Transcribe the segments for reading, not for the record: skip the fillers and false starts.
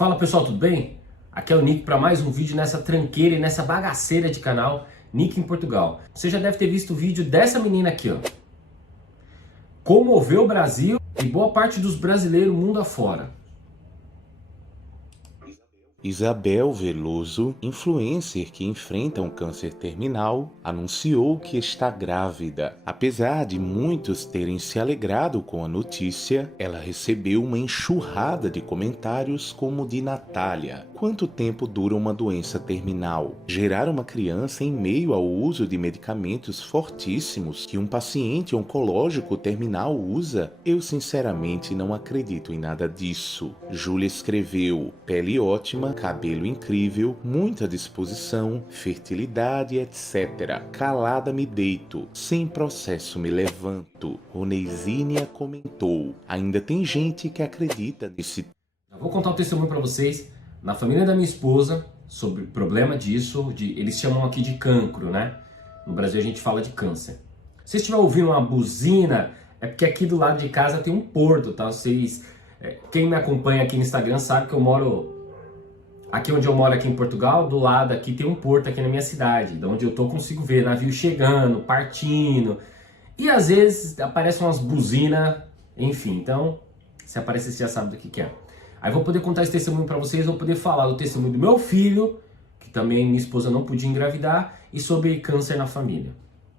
Fala pessoal, tudo bem? Aqui é o Nick para mais um vídeo nessa tranqueira e nessa bagaceira de canal Nick em Portugal. Você já deve ter visto o vídeo dessa menina aqui, ó. Comoveu o Brasil e boa parte dos brasileiros mundo afora. Isabel Veloso, influencer que enfrenta um câncer terminal, anunciou que está grávida. Apesar de muitos terem se alegrado com a notícia, ela recebeu uma enxurrada de comentários como o de Natália. Quanto tempo dura uma doença terminal? Gerar uma criança em meio ao uso de medicamentos fortíssimos que um paciente oncológico terminal usa? Eu sinceramente não acredito em nada disso. Júlia escreveu: pele ótima, cabelo incrível, muita disposição, fertilidade, etc. Calada me deito, sem processo me levanto. Roneizínia comentou: ainda tem gente que acredita nesse... Eu vou contar um testemunho para vocês, na família da minha esposa, sobre o problema disso, eles chamam aqui de cancro, né? No Brasil a gente fala de câncer. Se você estiver ouvindo uma buzina, é porque aqui do lado de casa tem um porto, tá? Quem me acompanha aqui no Instagram sabe que eu moro... Aqui onde eu moro, aqui em Portugal, do lado aqui tem um porto aqui na minha cidade. De onde eu tô, consigo ver navio chegando, partindo. E às vezes aparecem umas buzinas, enfim. Então, se aparecer, você já sabe do que é. Aí vou poder contar esse testemunho para vocês, vou poder falar do testemunho do meu filho, que também minha esposa não podia engravidar, e sobre câncer na família.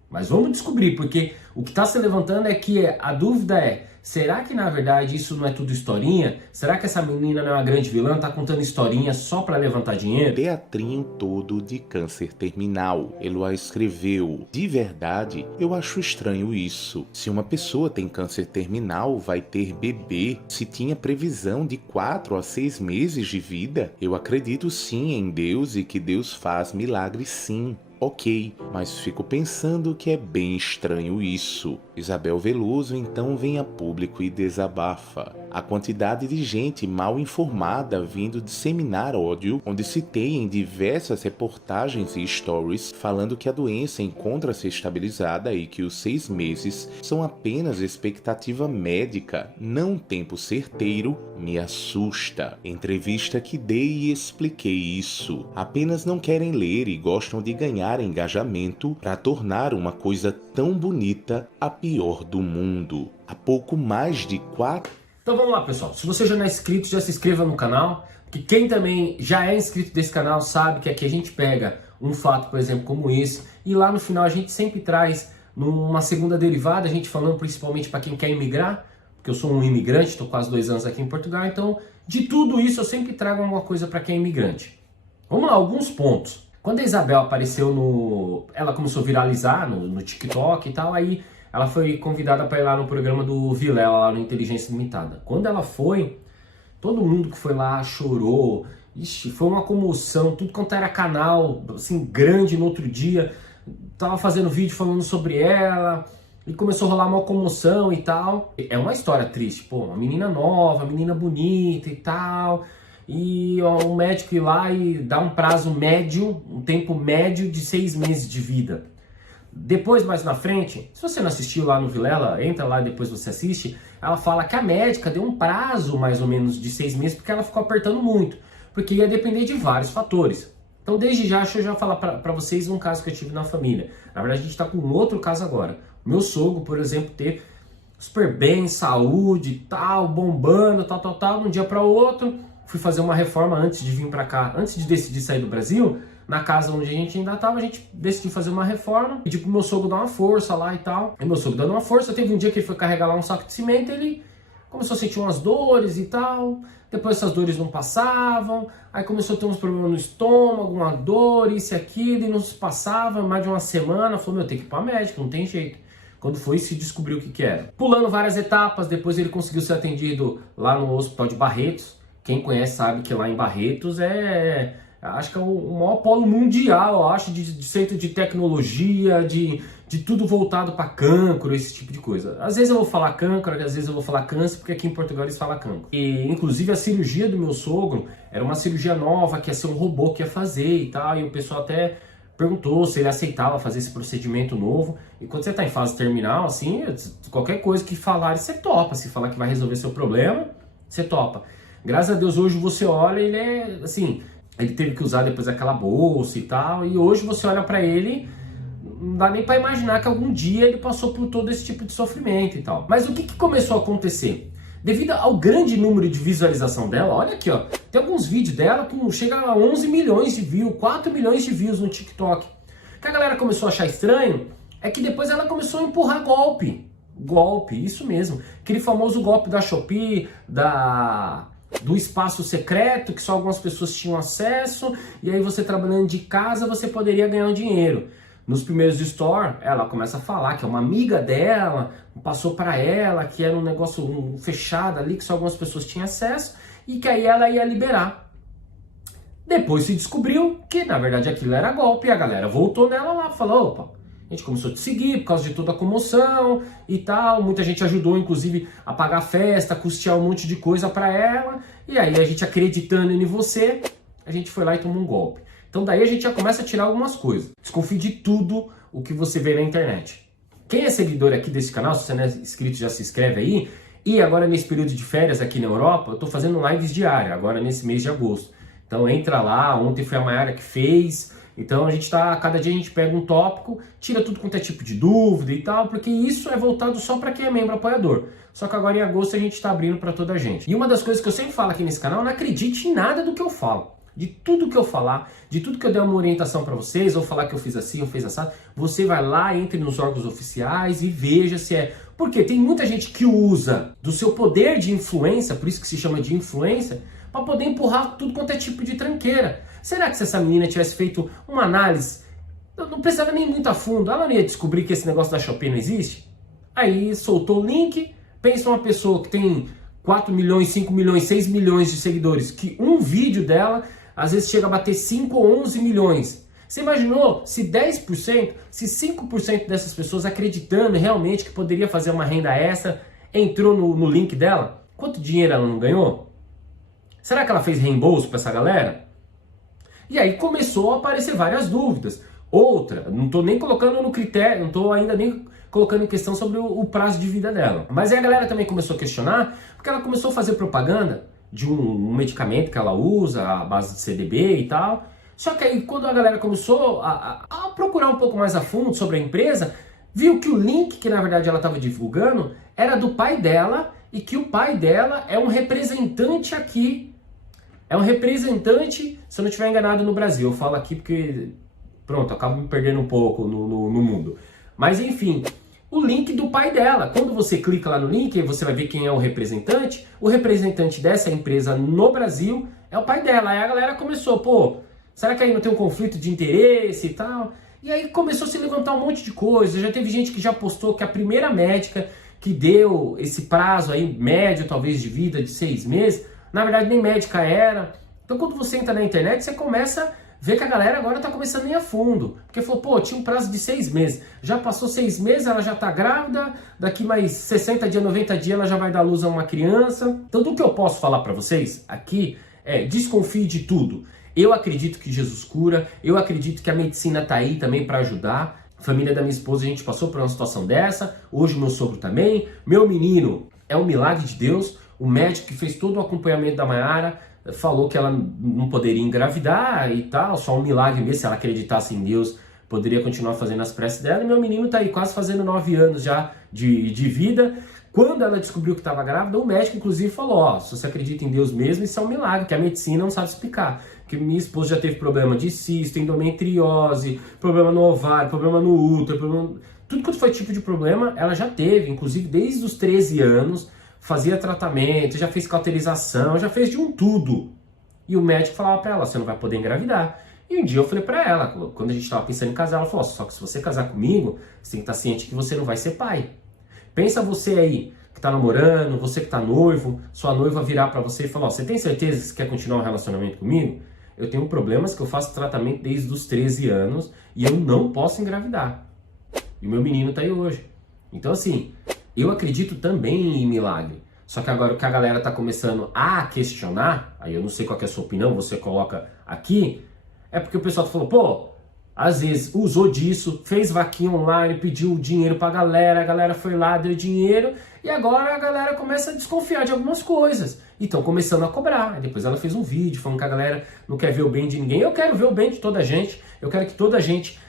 Mas vamos descobrir, porque o que está se levantando é que a dúvida é: será que na verdade isso não é tudo historinha? Será que essa menina não é uma grande vilã, está contando historinha só para levantar dinheiro? Teatrinho todo de câncer terminal. Eloá escreveu: de verdade, eu acho estranho isso. Se uma pessoa tem câncer terminal, vai ter bebê. Se tinha previsão de 4 a 6 meses de vida, eu acredito sim em Deus e que Deus faz milagres sim. Ok, mas fico pensando que é bem estranho isso. Isabel Veloso então vem a público e desabafa. A quantidade de gente mal informada vindo disseminar ódio, onde se tem em diversas reportagens e stories falando que a doença encontra-se estabilizada e que os 6 meses são apenas expectativa médica, não tempo certeiro, me assusta. Entrevista que dei e expliquei isso. Apenas não querem ler e gostam de ganhar engajamento para tornar uma coisa tão bonita a pior do mundo. Há pouco mais de 4... Então vamos lá, pessoal. Se você já não é inscrito, já se inscreva no canal. Que quem também já é inscrito desse canal sabe que aqui a gente pega um fato, por exemplo, como esse, e lá no final a gente sempre traz numa segunda derivada, a gente falando principalmente para quem quer imigrar, porque eu sou um imigrante, estou quase 2 anos aqui em Portugal, então de tudo isso eu sempre trago alguma coisa para quem é imigrante. Vamos lá, alguns pontos. Quando a Isabel apareceu ela começou a viralizar no TikTok e tal, aí ela foi convidada para ir lá no programa do Vilela, lá no Inteligência Limitada. Quando ela foi, todo mundo que foi lá chorou, ixi, foi uma comoção, tudo quanto era canal, assim, grande no outro dia, tava fazendo vídeo falando sobre ela, e começou a rolar uma comoção e tal. É uma história triste, pô, uma menina nova, uma menina bonita e tal... E um médico ir lá e dar um prazo médio, um tempo médio de 6 meses de vida. Depois, mais na frente, se você não assistiu lá no Vilela, entra lá e depois você assiste, ela fala que a médica deu um prazo mais ou menos de 6 meses porque ela ficou apertando muito, porque ia depender de vários fatores. Então desde já, deixa eu já falar para vocês um caso que eu tive na família. Na verdade a gente está com um outro caso agora. O meu sogro, por exemplo, teve super bem, saúde, tal, bombando, tal, de um dia para o outro... Fui fazer uma reforma antes de vir para cá, antes de decidir sair do Brasil, na casa onde a gente ainda estava, a gente decidiu fazer uma reforma, pedi pro meu sogro dar uma força lá e tal. E meu sogro dando uma força, teve um dia que ele foi carregar lá um saco de cimento, ele começou a sentir umas dores e tal, depois essas dores não passavam, aí começou a ter uns problemas no estômago, uma dor, isso e aquilo, e não se passava, mais de uma semana, falou, meu, tem que ir para médico, não tem jeito. Quando foi, se descobriu o que era. Pulando várias etapas, depois ele conseguiu ser atendido lá no Hospital de Barretos. Quem conhece sabe que lá em Barretos acho que é o maior polo mundial, eu acho, de centro de tecnologia, de tudo voltado para cancro, esse tipo de coisa. Às vezes eu vou falar cancro, às vezes eu vou falar câncer, porque aqui em Portugal eles falam cancro. E inclusive a cirurgia do meu sogro era uma cirurgia nova, que ia ser um robô que ia fazer e tal, e o pessoal até perguntou se ele aceitava fazer esse procedimento novo. E quando você está em fase terminal, assim, qualquer coisa que falar, você topa. Se falar que vai resolver seu problema, você topa. Graças a Deus hoje você olha, ele é assim, ele teve que usar depois aquela bolsa e tal, e hoje você olha pra ele, não dá nem pra imaginar que algum dia ele passou por todo esse tipo de sofrimento e tal. Mas o que começou a acontecer? Devido ao grande número de visualização dela, olha aqui, ó, tem alguns vídeos dela que chega a 11 milhões de views, 4 milhões de views no TikTok. O que a galera começou a achar estranho é que depois ela começou a empurrar golpe. Golpe, isso mesmo. Aquele famoso golpe da Shopee, do espaço secreto, que só algumas pessoas tinham acesso, e aí você trabalhando de casa, você poderia ganhar um dinheiro. Nos primeiros store, ela começa a falar que é uma amiga dela, passou para ela, que era um negócio fechado ali, que só algumas pessoas tinham acesso, e que aí ela ia liberar. Depois se descobriu que, na verdade, aquilo era golpe, e a galera voltou nela lá, falou, opa, a gente começou a te seguir por causa de toda a comoção e tal, muita gente ajudou, inclusive, a pagar a festa, a custear um monte de coisa para ela, e aí a gente acreditando em você, a gente foi lá e tomou um golpe. Então daí a gente já começa a tirar algumas coisas. Desconfie de tudo o que você vê na internet. Quem é seguidor aqui desse canal, se você não é inscrito, já se inscreve aí. E agora nesse período de férias aqui na Europa, eu tô fazendo lives diárias, agora nesse mês de agosto. Então entra lá, ontem foi a Mayara que fez. Então cada dia a gente pega um tópico, tira tudo quanto é tipo de dúvida e tal, porque isso é voltado só para quem é membro apoiador. Só que agora em agosto a gente está abrindo para toda a gente. E uma das coisas que eu sempre falo aqui nesse canal, não acredite em nada do que eu falo. De tudo que eu falar, de tudo que eu der uma orientação para vocês, ou falar que eu fiz assim, eu fiz assado, você vai lá, entre nos órgãos oficiais e veja se é... Porque tem muita gente que usa do seu poder de influência, por isso que se chama de influência, para poder empurrar tudo quanto é tipo de tranqueira. Será que se essa menina tivesse feito uma análise, não precisava nem muito a fundo, ela não ia descobrir que esse negócio da Shopee não existe? Aí soltou o link, pensa uma pessoa que tem 4 milhões, 5 milhões, 6 milhões de seguidores, que um vídeo dela às vezes chega a bater 5 ou 11 milhões. Você imaginou se 10%, se 5% dessas pessoas acreditando realmente que poderia fazer uma renda extra, entrou no link dela? Quanto dinheiro ela não ganhou? Será que ela fez reembolso para essa galera? E aí começou a aparecer várias dúvidas. Outra, não estou nem colocando no critério, não estou ainda nem colocando em questão sobre o prazo de vida dela. Mas aí a galera também começou a questionar, porque ela começou a fazer propaganda de um medicamento que ela usa, à base de CDB e tal. Só que aí quando a galera começou a procurar um pouco mais a fundo sobre a empresa, viu que o link que na verdade ela estava divulgando era do pai dela e que o pai dela é um representante aqui. É um representante, se eu não estiver enganado, no Brasil. Eu falo aqui porque, pronto, eu acabo me perdendo um pouco no mundo. Mas enfim, o link do pai dela. Quando você clica lá no link, você vai ver quem é o representante. O representante dessa empresa no Brasil é o pai dela. Aí a galera começou, pô, será que aí não tem um conflito de interesse e tal? E aí começou a se levantar um monte de coisa. Já teve gente que já postou que a primeira médica que deu esse prazo aí, médio talvez de vida de 6 meses, na verdade nem médica era. Então quando você entra na internet, você começa a ver que a galera agora tá começando a ir a fundo. Porque falou, pô, tinha um prazo de 6 meses. Já passou 6 meses, ela já tá grávida, daqui mais 60 dias, 90 dias ela já vai dar à luz a uma criança. Então do que eu posso falar para vocês aqui é, desconfie de tudo. Eu acredito que Jesus cura, eu acredito que a medicina tá aí também para ajudar. A família da minha esposa, a gente passou por uma situação dessa, hoje o meu sogro também. Meu menino é um milagre de Deus. O médico que fez todo o acompanhamento da Mayara falou que ela não poderia engravidar e tal, só um milagre mesmo, se ela acreditasse em Deus, poderia continuar fazendo as preces dela. E meu menino tá aí quase fazendo 9 anos já de vida. Quando ela descobriu que estava grávida, o médico inclusive falou, ó, se você acredita em Deus mesmo, isso é um milagre, que a medicina não sabe explicar. Que minha esposa já teve problema de cisto, endometriose, problema no ovário, problema no útero, tudo quanto foi tipo de problema, ela já teve, inclusive desde os 13 anos, fazia tratamento, já fez cauterização, já fez de um tudo. E o médico falava pra ela, você não vai poder engravidar. E um dia eu falei pra ela, quando a gente tava pensando em casar, ela falou, só que se você casar comigo, você tem que estar ciente que você não vai ser pai. Pensa você aí, que tá namorando, você que tá noivo, sua noiva virar pra você e falar, você tem certeza que você quer continuar um relacionamento comigo? Eu tenho problemas que eu faço tratamento desde os 13 anos e eu não posso engravidar. E o meu menino tá aí hoje. Então assim, eu acredito também em milagre. Só que agora o que a galera tá começando a questionar, aí eu não sei qual que é a sua opinião, você coloca aqui, é porque o pessoal falou, pô, às vezes usou disso, fez vaquinha online, pediu dinheiro pra galera, a galera foi lá, deu dinheiro, e agora a galera começa a desconfiar de algumas coisas. E estão começando a cobrar. Depois ela fez um vídeo falando que a galera não quer ver o bem de ninguém. Eu quero ver o bem de toda a gente, eu quero que toda a gente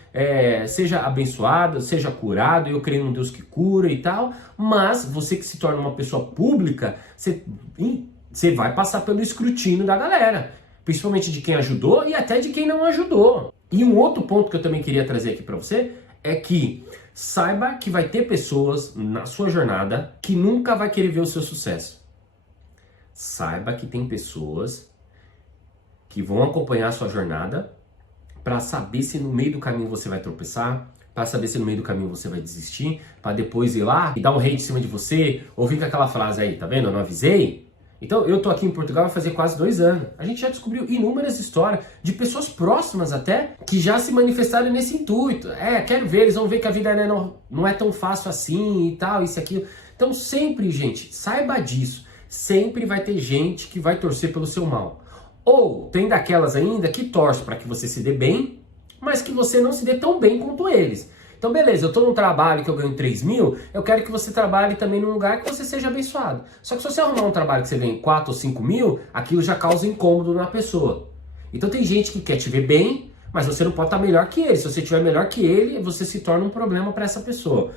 seja abençoado, seja curado, eu creio num Deus que cura e tal, mas você que se torna uma pessoa pública, você vai passar pelo escrutínio da galera, principalmente de quem ajudou e até de quem não ajudou. E um outro ponto que eu também queria trazer aqui para você é que saiba que vai ter pessoas na sua jornada que nunca vai querer ver o seu sucesso. Saiba que tem pessoas que vão acompanhar a sua jornada para saber se no meio do caminho você vai tropeçar, para saber se no meio do caminho você vai desistir, para depois ir lá e dar um hate em cima de você, ou vir com aquela frase aí, tá vendo? Eu não avisei. Então, eu tô aqui em Portugal vai fazer quase 2 anos. A gente já descobriu inúmeras histórias de pessoas próximas até, que já se manifestaram nesse intuito. Quero ver, eles vão ver que a vida não é tão fácil assim e tal, isso e aquilo. Então, sempre, gente, saiba disso. Sempre vai ter gente que vai torcer pelo seu mal. Ou tem daquelas ainda que torce para que você se dê bem, mas que você não se dê tão bem quanto eles. Então beleza, eu estou num trabalho que eu ganho 3 mil, eu quero que você trabalhe também num lugar que você seja abençoado. Só que se você arrumar um trabalho que você ganha 4 ou 5 mil, aquilo já causa incômodo na pessoa. Então tem gente que quer te ver bem, mas você não pode estar melhor que ele. Se você estiver melhor que ele, você se torna um problema para essa pessoa.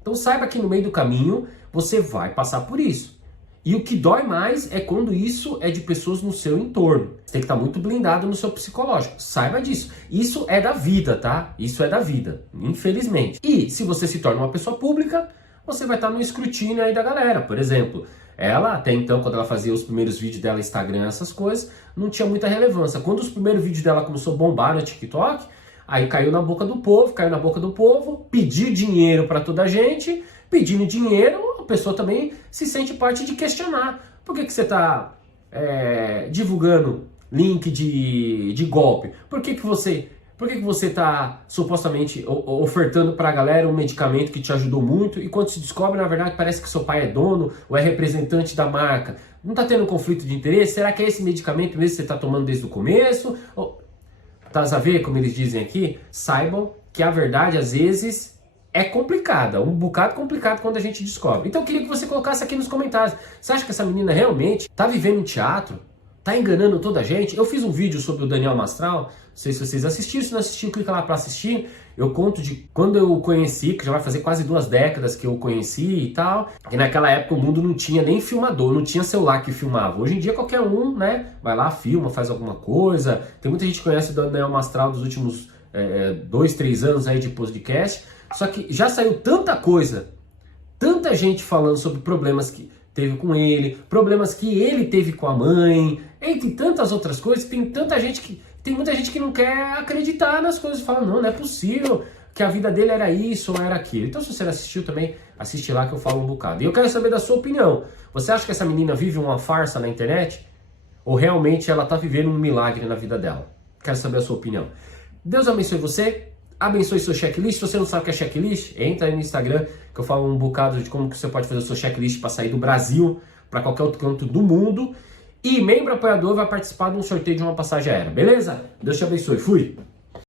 Então saiba que no meio do caminho você vai passar por isso. E o que dói mais é quando isso é de pessoas no seu entorno. Você tem que estar muito blindado no seu psicológico. Saiba disso. Isso é da vida, tá? Isso é da vida, infelizmente. E se você se torna uma pessoa pública, você vai estar no escrutínio aí da galera. Por exemplo, ela, até então, quando ela fazia os primeiros vídeos dela, Instagram, essas coisas, não tinha muita relevância. Quando os primeiros vídeos dela começou a bombar no TikTok, aí caiu na boca do povo, pediu dinheiro para toda a gente. Pedindo dinheiro, a pessoa também se sente parte de questionar. Por que você está divulgando link de golpe? Por que você está supostamente ofertando para a galera um medicamento que te ajudou muito e quando se descobre, na verdade, parece que seu pai é dono ou é representante da marca? Não está tendo um conflito de interesse? Será que é esse medicamento mesmo que você está tomando desde o começo? Tá a ver, como eles dizem aqui? Saibam que a verdade, às vezes, é complicada, um bocado complicado quando a gente descobre. Então eu queria que você colocasse aqui nos comentários. Você acha que essa menina realmente tá vivendo um teatro? Tá enganando toda a gente? Eu fiz um vídeo sobre o Daniel Mastral, não sei se vocês assistiram, se não assistiu, clica lá para assistir. Eu conto de quando eu o conheci, que já vai fazer quase 2 décadas que eu o conheci e tal. E naquela época o mundo não tinha nem filmador, não tinha celular que filmava. Hoje em dia qualquer um, né, vai lá, filma, faz alguma coisa. Tem muita gente que conhece o Daniel Mastral dos últimos 2, 3 anos aí de podcast. Só que já saiu tanta coisa, tanta gente falando sobre problemas que teve com ele, problemas que ele teve com a mãe, entre tantas outras coisas, tem muita gente que não quer acreditar nas coisas, fala, não é possível que a vida dele era isso ou era aquilo. Então se você não assistiu também, assiste lá que eu falo um bocado. E eu quero saber da sua opinião. Você acha que essa menina vive uma farsa na internet? Ou realmente ela está vivendo um milagre na vida dela? Quero saber a sua opinião. Deus abençoe você. Abençoe seu checklist. Se você não sabe o que é checklist, entra aí no Instagram que eu falo um bocado de como que você pode fazer o seu checklist para sair do Brasil para qualquer outro canto do mundo. E membro apoiador vai participar de um sorteio de uma passagem aérea, beleza? Deus te abençoe. Fui!